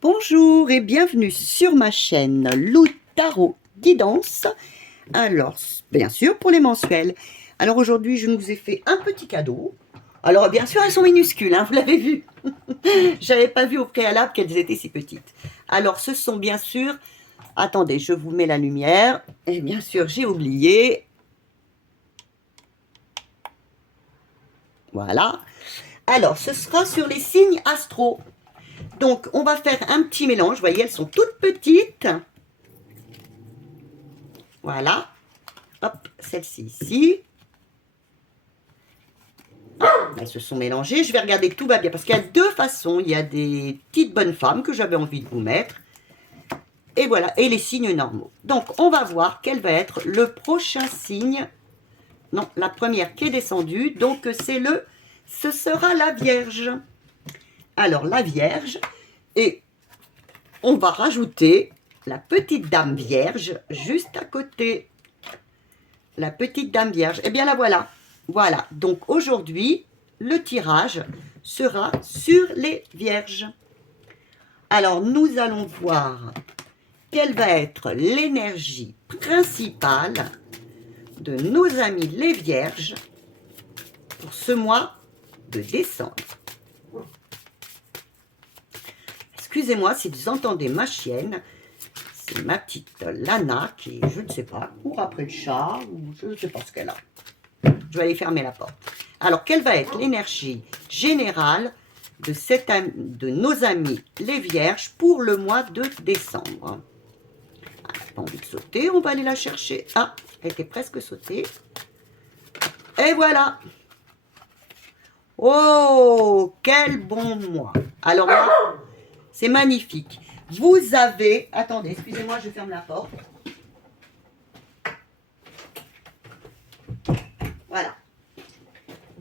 Bonjour et bienvenue sur ma chaîne Lou Tarot Guidance. Alors, bien sûr, pour les mensuels. Alors aujourd'hui, je vous ai fait un petit cadeau. Alors, bien sûr, elles sont minuscules, hein, vous l'avez vu. J'avais pas vu au préalable qu'elles étaient si petites. Alors, ce sont bien sûr... Attendez, je vous mets la lumière. Et bien sûr, j'ai oublié. Voilà. Alors, ce sera sur les signes astro. Donc, on va faire un petit mélange. Vous voyez, elles sont toutes petites. Voilà. Hop, celle-ci ici. Elles se sont mélangées. Je vais regarder que tout va bien. Parce qu'il y a deux façons. Il y a des petites bonnes femmes que j'avais envie de vous mettre. Et voilà. Et les signes normaux. Donc, on va voir quel va être le prochain signe. Non, la première qui est descendue. Donc, ce sera la Vierge. Alors, la Vierge. Et on va rajouter la petite dame Vierge juste à côté. La petite dame Vierge. Eh bien, la voilà. Voilà. Donc, aujourd'hui, le tirage sera sur les Vierges. Alors, nous allons voir quelle va être l'énergie principale de nos amis les Vierges pour ce mois de décembre. Excusez-moi si vous entendez ma chienne, c'est ma petite Lana qui, je ne sais pas, court après le chat ou je ne sais pas ce qu'elle a. Je vais aller fermer la porte. Alors, quelle va être l'énergie générale de nos amis les Vierges pour le mois de décembre? Elle n'a pas envie de sauter, on va aller la chercher. Ah, elle était presque sautée. Et voilà. Oh, quel bon mois. Alors là, c'est magnifique. Vous avez... Attendez, excusez-moi, je ferme la porte. Voilà.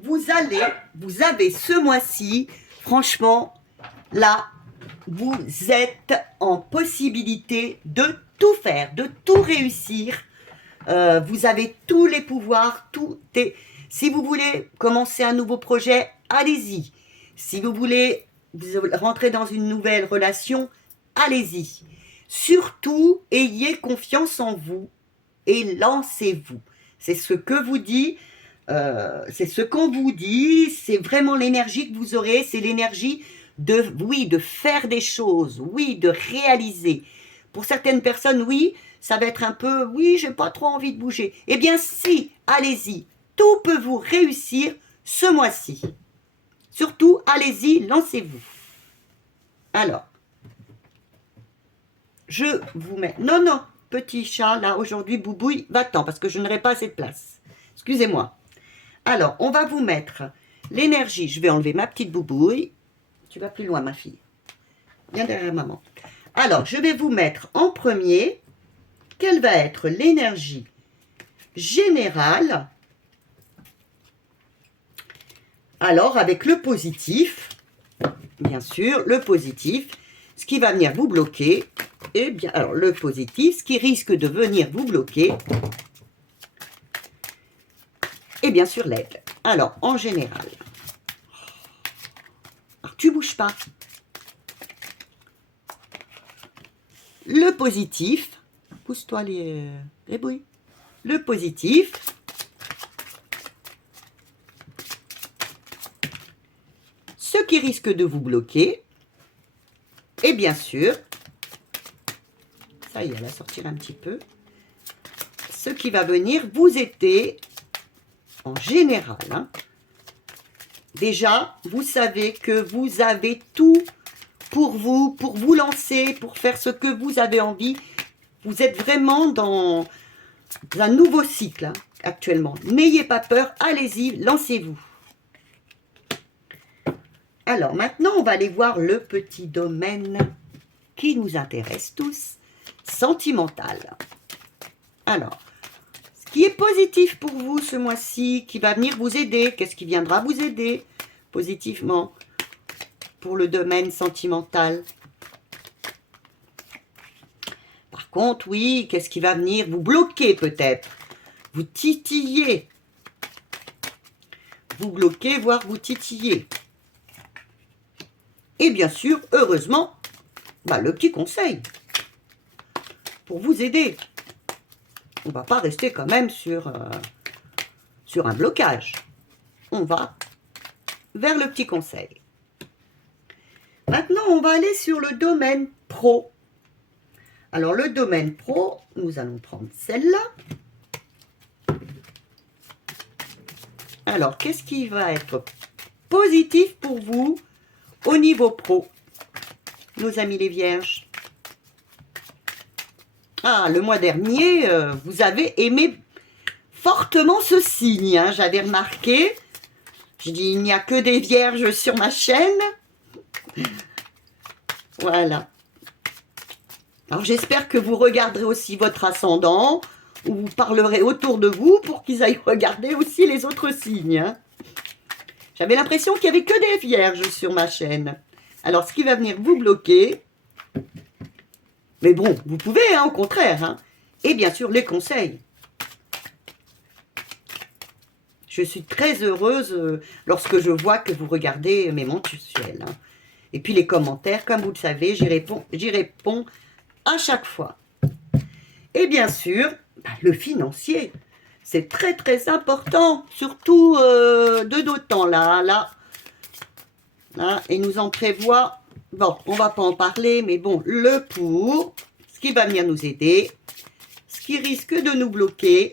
Vous avez ce mois-ci, franchement, là, vous êtes en possibilité de tout faire, de tout réussir. Vous avez tous les pouvoirs, tout est... Si vous voulez commencer un nouveau projet, allez-y. Si vous voulez rentrer dans une nouvelle relation, allez-y. Surtout, ayez confiance en vous et lancez-vous. C'est ce que vous dit, c'est ce qu'on vous dit, c'est vraiment l'énergie que vous aurez, c'est l'énergie de, oui, de faire des choses, oui, de réaliser. Pour certaines personnes, oui, ça va être un peu, oui, j'ai pas trop envie de bouger. Eh bien, si, allez-y, tout peut vous réussir ce mois-ci. Surtout, allez-y, lancez-vous. Alors, je vous mets... Non, non, petit chat, là, aujourd'hui, boubouille, va-t'en, parce que je n'aurai pas assez de place. Excusez-moi. Alors, on va vous mettre l'énergie. Je vais enlever ma petite boubouille. Tu vas plus loin, ma fille. Viens derrière maman. Alors, je vais vous mettre en premier, quelle va être l'énergie générale. Alors, avec le positif, bien sûr, le positif, ce qui va venir vous bloquer, et bien, alors le positif, ce qui risque de venir vous bloquer, et bien sûr l'aigle. Alors, en général, alors, tu bouges pas. Le positif, pousse-toi les bouilles. Le positif, ce qui risque de vous bloquer, et bien sûr, ça y est, elle va sortir un petit peu, ce qui va venir vous aider en général. Hein. Déjà, vous savez que vous avez tout pour vous lancer, pour faire ce que vous avez envie. Vous êtes vraiment dans un nouveau cycle hein, actuellement. N'ayez pas peur, allez-y, lancez-vous. Alors maintenant, on va aller voir le petit domaine qui nous intéresse tous, sentimental. Alors, ce qui est positif pour vous ce mois-ci, qui va venir vous aider, qu'est-ce qui viendra vous aider positivement pour le domaine sentimental? Par contre, oui, qu'est-ce qui va venir vous bloquer peut-être? Vous titiller. Vous bloquer, voire vous titiller. Et bien sûr, heureusement, bah, le petit conseil pour vous aider. On ne va pas rester quand même sur un blocage. On va vers le petit conseil. Maintenant, on va aller sur le domaine pro. Alors, le domaine pro, nous allons prendre celle-là. Alors, qu'est-ce qui va être positif pour vous au niveau pro, nos amis les vierges? Ah, le mois dernier, vous avez aimé fortement ce signe, hein, j'avais remarqué. Je dis, il n'y a que des vierges sur ma chaîne. Voilà. Alors, j'espère que vous regarderez aussi votre ascendant, ou vous parlerez autour de vous pour qu'ils aillent regarder aussi les autres signes. Hein. J'avais l'impression qu'il n'y avait que des vierges sur ma chaîne. Alors, ce qui va venir vous bloquer, mais bon, vous pouvez, hein, au contraire. Hein. Et bien sûr, les conseils. Je suis très heureuse lorsque je vois que vous regardez mes mensuels. Hein. Et puis les commentaires, comme vous le savez, j'y réponds à chaque fois. Et bien sûr, bah, le financier, c'est très très important, surtout de nos temps là. Et nous en prévoit, bon, on va pas en parler, mais bon, le pour, ce qui va venir nous aider, ce qui risque de nous bloquer.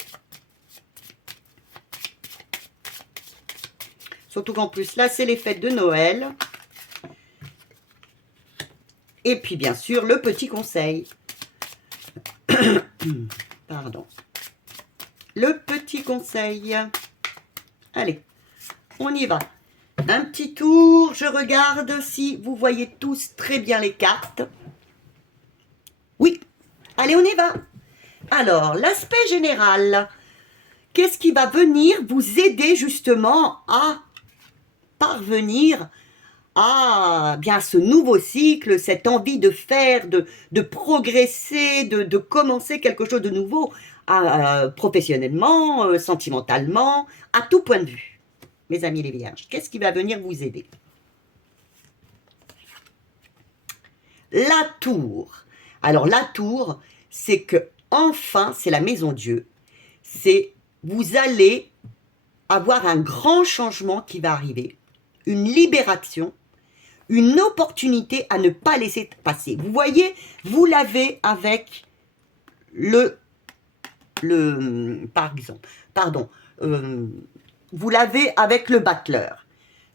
Surtout qu'en plus, là, c'est les fêtes de Noël. Et puis, bien sûr, le petit conseil. Pardon. Le petit conseil. Allez, on y va. Un petit tour. Je regarde si vous voyez tous très bien les cartes. Oui. Allez, on y va. Alors, l'aspect général. Qu'est-ce qui va venir vous aider justement à parvenir à bien ce nouveau cycle, cette envie de faire, de progresser, de commencer quelque chose de nouveau, professionnellement, sentimentalement, à tout point de vue. Mes amis les vierges, qu'est-ce qui va venir vous aider? La tour. Alors la tour, c'est que enfin, c'est la maison Dieu. C'est vous allez avoir un grand changement qui va arriver, une libération, une opportunité à ne pas laisser passer. Vous voyez, vous l'avez avec par exemple, pardon, vous l'avez avec le battleur.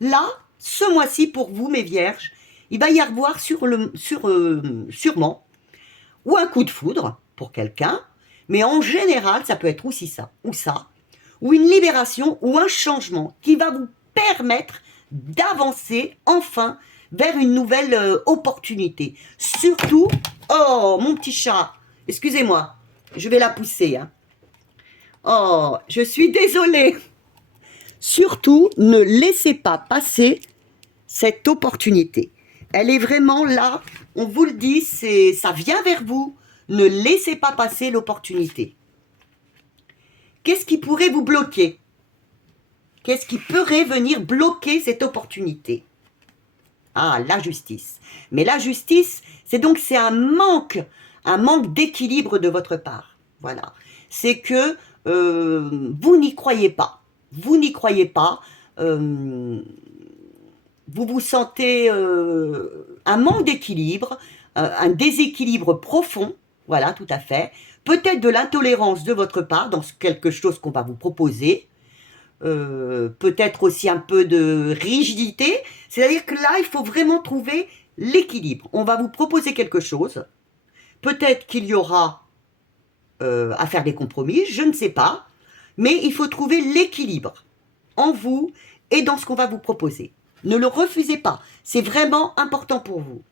Là, ce mois-ci, pour vous, mes vierges, il va y avoir sûrement ou un coup de foudre pour quelqu'un, mais en général, ça peut être aussi ça, ou une libération, ou un changement qui va vous permettre d'avancer enfin vers une nouvelle opportunité. Surtout, oh, mon petit chat, excusez-moi, je vais la pousser. Hein. Oh, je suis désolée. Surtout, ne laissez pas passer cette opportunité. Elle est vraiment là, on vous le dit, ça vient vers vous. Ne laissez pas passer l'opportunité. Qu'est-ce qui pourrait vous bloquer? Qu'est-ce qui pourrait venir bloquer cette opportunité? Ah, la justice. Mais la justice, c'est un manque d'équilibre de votre part. Voilà. C'est que vous n'y croyez pas. Vous n'y croyez pas. Vous vous sentez un manque d'équilibre, un déséquilibre profond. Voilà, tout à fait. Peut-être de l'intolérance de votre part dans quelque chose qu'on va vous proposer. Peut-être aussi un peu de rigidité. C'est-à-dire que là, il faut vraiment trouver l'équilibre. On va vous proposer quelque chose. Peut-être qu'il y aura à faire des compromis, je ne sais pas. Mais il faut trouver l'équilibre en vous et dans ce qu'on va vous proposer. Ne le refusez pas. C'est vraiment important pour vous.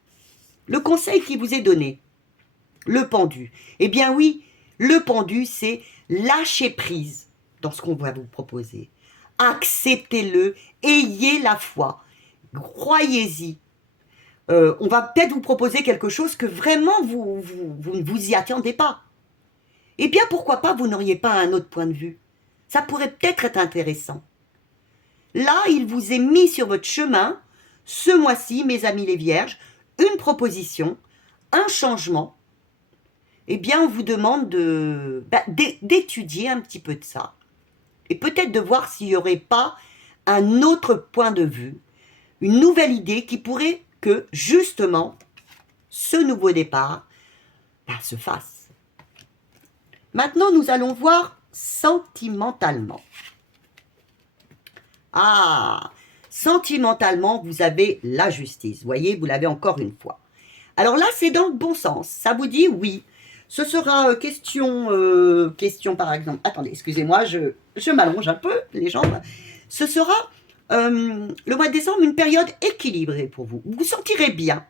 Le conseil qui vous est donné, le pendu. Eh bien oui, le pendu, c'est lâcher prise dans ce qu'on va vous proposer. Acceptez-le, ayez la foi, croyez-y. On va peut-être vous proposer quelque chose que vraiment vous ne vous y attendez pas. Eh bien, pourquoi pas, vous n'auriez pas un autre point de vue? Ça pourrait peut-être être intéressant. Là, il vous est mis sur votre chemin, ce mois-ci, mes amis les vierges, une proposition, un changement, eh bien, on vous demande d'étudier un petit peu de ça. Et peut-être de voir s'il n'y aurait pas un autre point de vue, une nouvelle idée qui pourrait que, justement, ce nouveau départ se fasse. Maintenant, nous allons voir sentimentalement. Ah, sentimentalement, vous avez la justice. Vous voyez, vous l'avez encore une fois. Alors là, c'est dans le bon sens. Ça vous dit oui. Ce sera question par exemple. Attendez, excusez-moi, je m'allonge un peu les jambes. Ce sera le mois de décembre une période équilibrée pour vous. Vous vous sentirez bien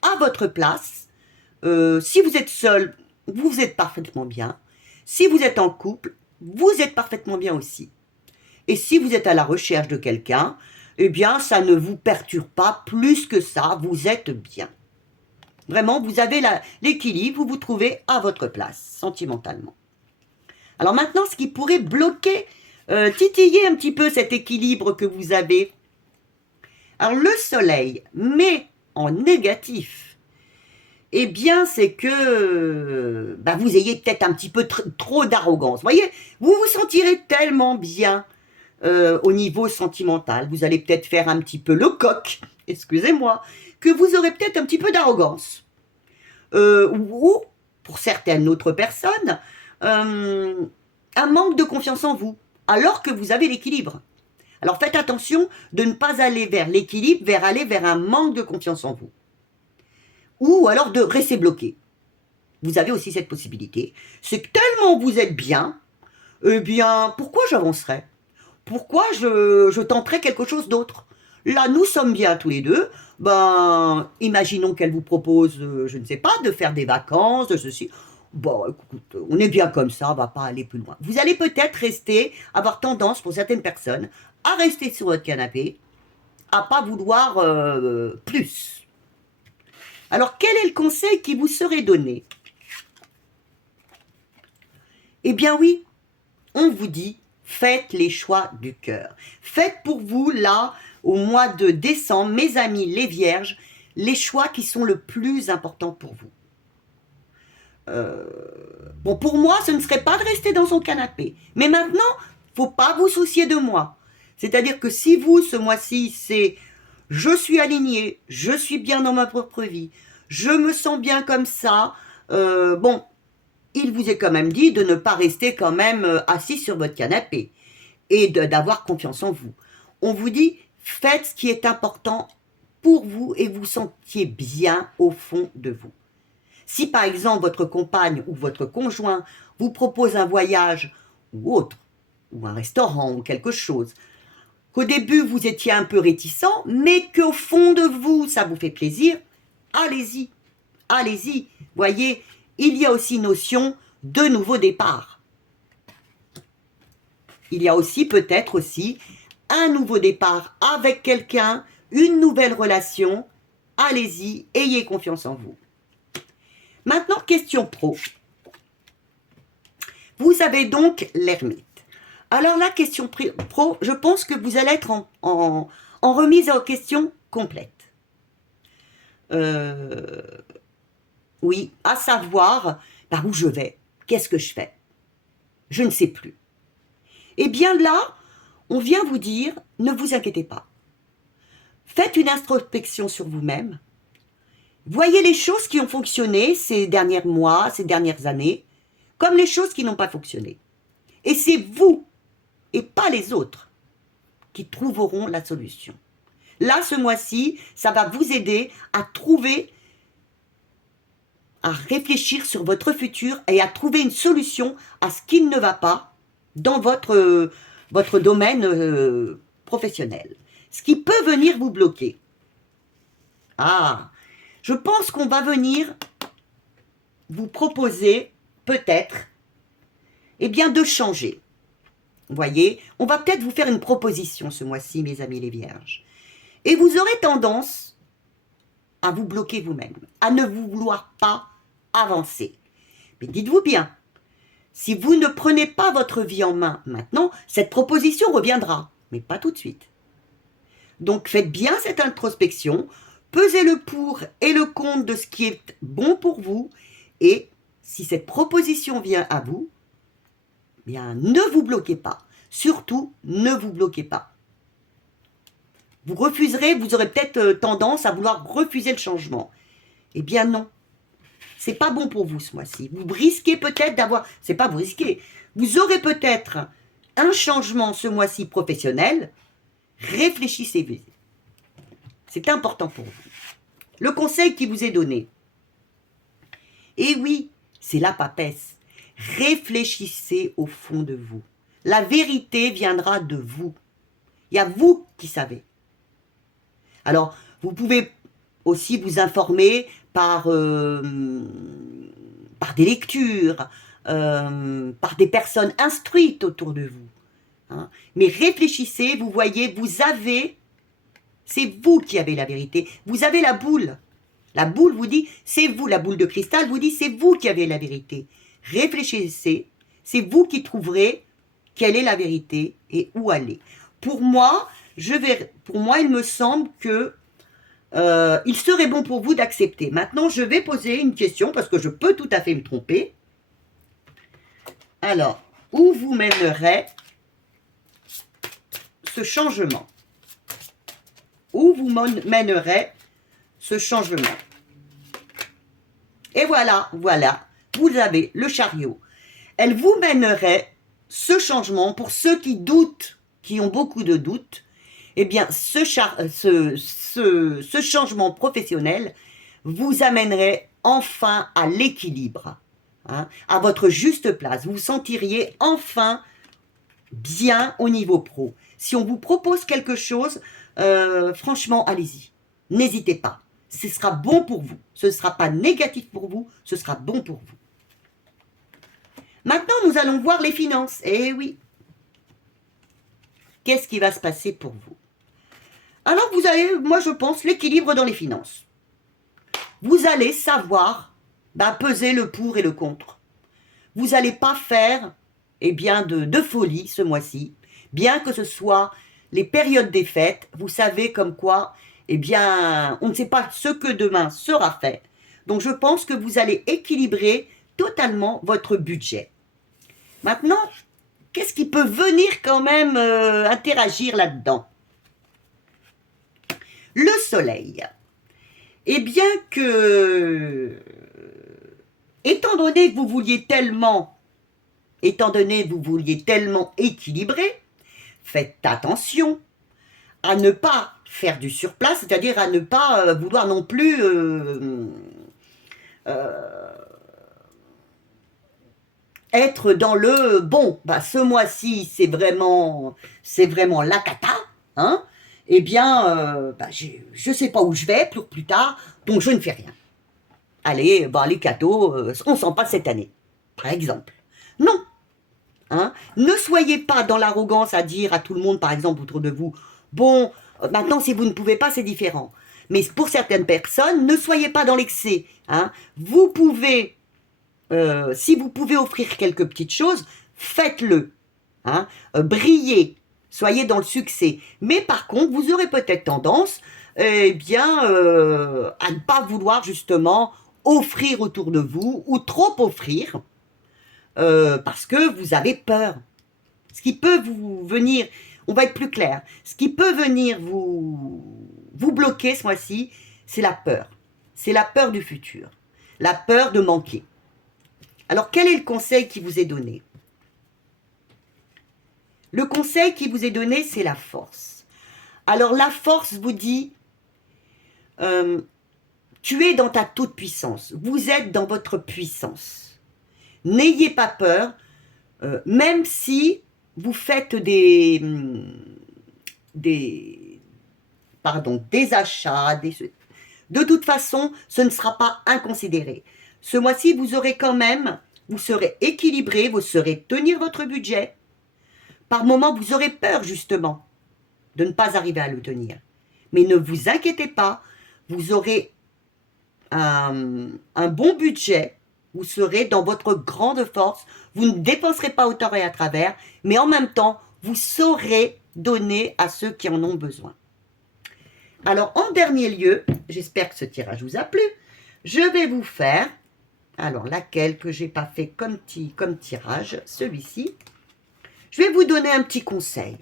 à votre place. Si vous êtes seul, vous êtes parfaitement bien. Si vous êtes en couple, vous êtes parfaitement bien aussi. Et si vous êtes à la recherche de quelqu'un, eh bien, ça ne vous perturbe pas plus que ça. Vous êtes bien. Vraiment, vous avez l'équilibre, vous vous trouvez à votre place, sentimentalement. Alors maintenant, ce qui pourrait bloquer, titiller un petit peu cet équilibre que vous avez. Alors le soleil, mais en négatif, eh bien c'est que vous ayez peut-être un petit peu trop d'arrogance. Vous voyez, vous vous sentirez tellement bien au niveau sentimental, vous allez peut-être faire un petit peu le coq, excusez-moi, que vous aurez peut-être un petit peu d'arrogance. Ou, pour certaines autres personnes, un manque de confiance en vous, alors que vous avez l'équilibre. Alors faites attention de ne pas aller vers l'équilibre, aller vers un manque de confiance en vous. Ou alors de rester bloqué. Vous avez aussi cette possibilité. C'est que tellement vous êtes bien, eh bien, pourquoi j'avancerais? Pourquoi je tenterais quelque chose d'autre? Là, nous sommes bien tous les deux. Imaginons qu'elle vous propose, je ne sais pas, de faire des vacances, de ceci. Bon, écoute, on est bien comme ça, on va pas aller plus loin. Vous allez peut-être avoir tendance, pour certaines personnes, à rester sur votre canapé, à pas vouloir plus. Alors, quel est le conseil qui vous serait donné? Eh bien oui, on vous dit, faites les choix du cœur. Faites pour vous, là, au mois de décembre, mes amis les vierges, les choix qui sont le plus importants pour vous. Bon, pour moi, ce ne serait pas de rester dans son canapé. Mais maintenant, faut pas vous soucier de moi. C'est-à-dire que si vous, ce mois-ci, c'est « je suis aligné, je suis bien dans ma propre vie, je me sens bien comme ça », bon, il vous est quand même dit de ne pas rester quand même assis sur votre canapé et d'avoir confiance en vous. On vous dit, faites ce qui est important pour vous et vous sentiez bien au fond de vous. Si par exemple votre compagne ou votre conjoint vous propose un voyage ou autre, ou un restaurant ou quelque chose, qu'au début vous étiez un peu réticent, mais qu'au fond de vous ça vous fait plaisir, allez-y, allez-y. Voyez, il y a aussi notion de nouveau départ. Il y a aussi peut-être aussi un nouveau départ avec quelqu'un, une nouvelle relation. Allez-y, ayez confiance en vous. Maintenant, question pro. Vous avez donc l'ermite. Alors la question pro, je pense que vous allez être en remise en question complète. Oui, à savoir, par où je vais, qu'est-ce que je fais? Je ne sais plus. Eh bien là, on vient vous dire, ne vous inquiétez pas. Faites une introspection sur vous-même. Voyez les choses qui ont fonctionné ces derniers mois, ces dernières années, comme les choses qui n'ont pas fonctionné. Et c'est vous, et pas les autres, qui trouveront la solution. Là, ce mois-ci, ça va vous aider à trouver, à réfléchir sur votre futur et à trouver une solution à ce qui ne va pas dans votre domaine professionnel. Ce qui peut venir vous bloquer. Ah, je pense qu'on va venir vous proposer, peut-être, eh bien, de changer. Vous voyez, on va peut-être vous faire une proposition ce mois-ci, mes amis les vierges. Et vous aurez tendance à vous bloquer vous-même, à ne vouloir pas avancer. Mais dites-vous bien, si vous ne prenez pas votre vie en main maintenant, cette proposition reviendra, mais pas tout de suite. Donc faites bien cette introspection. pesez le pour et le contre de ce qui est bon pour vous. Et si cette proposition vient à vous, bien, ne vous bloquez pas. Surtout, ne vous bloquez pas. Vous refuserez, vous aurez peut-être tendance à vouloir refuser le changement. Eh bien non, c'est pas bon pour vous ce mois-ci. Vous risquez peut-être d'avoir, c'est pas vous risquez, vous aurez peut-être un changement ce mois-ci professionnel. Réfléchissez. C'est important pour vous. Le conseil qui vous est donné. Et oui, c'est la papesse. Réfléchissez au fond de vous. La vérité viendra de vous. Il y a vous qui savez. Alors, vous pouvez aussi vous informer par des lectures, par des personnes instruites autour de vous. Hein. Mais réfléchissez, vous voyez, c'est vous qui avez la vérité. Vous avez la boule. La boule vous dit, c'est vous, la boule de cristal vous dit, c'est vous qui avez la vérité. Réfléchissez, c'est vous qui trouverez quelle est la vérité et où aller. Pour moi, il me semble que il serait bon pour vous d'accepter. Maintenant, je vais poser une question parce que je peux tout à fait me tromper. Alors, où vous mènerait ce changement? Où vous mènerait ce changement? Et voilà, vous avez le chariot. Elle vous mènerait ce changement pour ceux qui doutent, qui ont beaucoup de doutes. Eh bien, ce changement professionnel vous amènerait enfin à l'équilibre, hein, à votre juste place. Vous vous sentiriez enfin bien au niveau pro. Si on vous propose quelque chose, franchement, allez-y. N'hésitez pas. Ce sera bon pour vous. Ce ne sera pas négatif pour vous, ce sera bon pour vous. Maintenant, nous allons voir les finances. Eh oui. Qu'est-ce qui va se passer pour vous? Alors, vous avez, moi je pense, l'équilibre dans les finances. Vous allez savoir peser le pour et le contre. Vous n'allez pas faire de folie ce mois-ci, bien que ce soit les périodes des fêtes. Vous savez comme quoi, on ne sait pas ce que demain sera fait. Donc, je pense que vous allez équilibrer totalement votre budget. Maintenant, qu'est-ce qui peut venir quand même interagir là-dedans? Le soleil. Eh bien que, étant donné que vous vouliez tellement équilibrer, faites attention à ne pas faire du surplace, c'est-à-dire à ne pas vouloir non plus être dans le bon. Ce mois-ci, c'est vraiment la cata, hein. Je ne sais pas où je vais plus tard, donc je ne fais rien. Allez, les cadeaux, on s'en passe cette année, par exemple. Non, hein. Ne soyez pas dans l'arrogance à dire à tout le monde, par exemple, autour de vous, bon, maintenant, si vous ne pouvez pas, c'est différent. Mais pour certaines personnes, ne soyez pas dans l'excès, hein. Vous pouvez, si vous pouvez offrir quelques petites choses, faites-le, hein. Brillez. Soyez dans le succès. Mais par contre, vous aurez peut-être tendance à ne pas vouloir justement offrir autour de vous ou trop offrir parce que vous avez peur. Ce qui peut vous venir, on va être plus clair, ce qui peut venir vous bloquer ce mois-ci, c'est la peur. C'est la peur du futur. La peur de manquer. Alors, quel est le conseil qui vous est donné ? Le conseil qui vous est donné, c'est la force. Alors la force vous dit, tu es dans ta toute puissance. Vous êtes dans votre puissance. N'ayez pas peur, même si vous faites des achats. De toute façon, ce ne sera pas inconsidéré. Ce mois-ci, vous serez équilibré, vous saurez tenir votre budget. Par moments, vous aurez peur, justement, de ne pas arriver à le tenir. Mais ne vous inquiétez pas, vous aurez un bon budget, vous serez dans votre grande force, vous ne dépenserez pas au tort et à travers, mais en même temps, vous saurez donner à ceux qui en ont besoin. Alors, en dernier lieu, j'espère que ce tirage vous a plu. Je vais vous faire, alors laquelle que j'ai pas fait comme tirage, celui-ci. Je vais vous donner un petit conseil.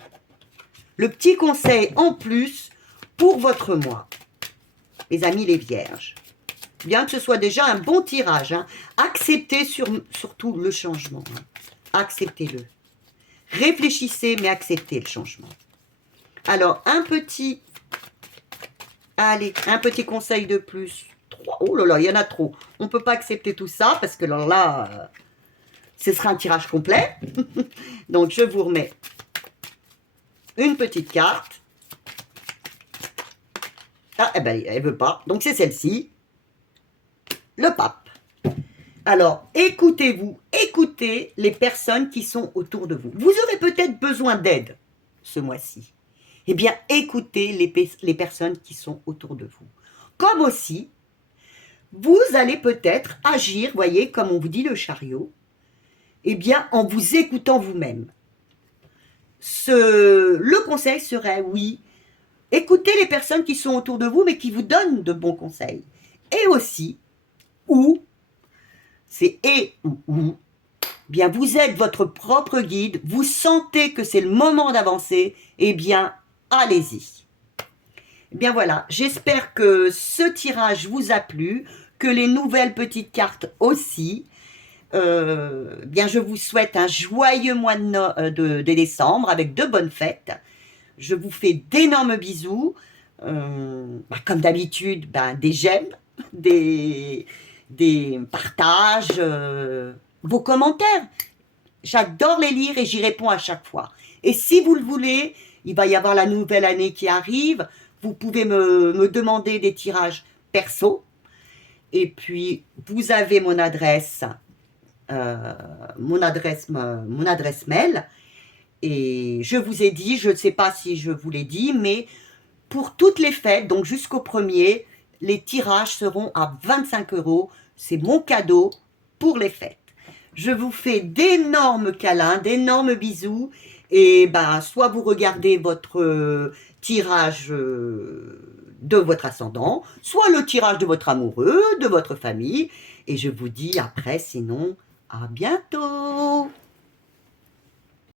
Le petit conseil en plus pour votre mois, les amis les vierges. Bien que ce soit déjà un bon tirage, hein. Acceptez surtout le changement. Hein. Acceptez-le. Réfléchissez, mais acceptez le changement. Alors, un petit conseil de plus. Oh là là, il y en a trop. On ne peut pas accepter tout ça parce que là, ce sera un tirage complet. Donc, je vous remets une petite carte. Ah, eh ben, elle ne veut pas. Donc, c'est celle-ci. Le pape. Alors, écoutez-vous. Écoutez les personnes qui sont autour de vous. Vous aurez peut-être besoin d'aide ce mois-ci. Eh bien, écoutez les personnes qui sont autour de vous. Comme aussi, vous allez peut-être agir, voyez, comme on vous dit le chariot, eh bien, en vous écoutant vous-même. Le conseil serait, oui, écoutez les personnes qui sont autour de vous, mais qui vous donnent de bons conseils. Et aussi, c'est ou, bien, vous êtes votre propre guide, vous sentez que c'est le moment d'avancer, eh bien, allez-y. Eh bien voilà, j'espère que ce tirage vous a plu, que les nouvelles petites cartes aussi. Bien, je vous souhaite un joyeux mois de décembre avec de bonnes fêtes. Je vous fais d'énormes bisous. Comme d'habitude, des j'aime, des partages, vos commentaires. J'adore les lire et j'y réponds à chaque fois. Et si vous le voulez, il va y avoir la nouvelle année qui arrive. Vous pouvez me demander des tirages perso. Et puis, vous avez mon adresse mail. Et je vous ai dit, je ne sais pas si je vous l'ai dit, mais pour toutes les fêtes, donc jusqu'au 1er, les tirages seront à 25 €. C'est mon cadeau pour les fêtes. Je vous fais d'énormes câlins, d'énormes bisous. Et soit vous regardez votre tirage de votre ascendant, soit le tirage de votre amoureux, de votre famille. Et je vous dis après, sinon, à bientôt.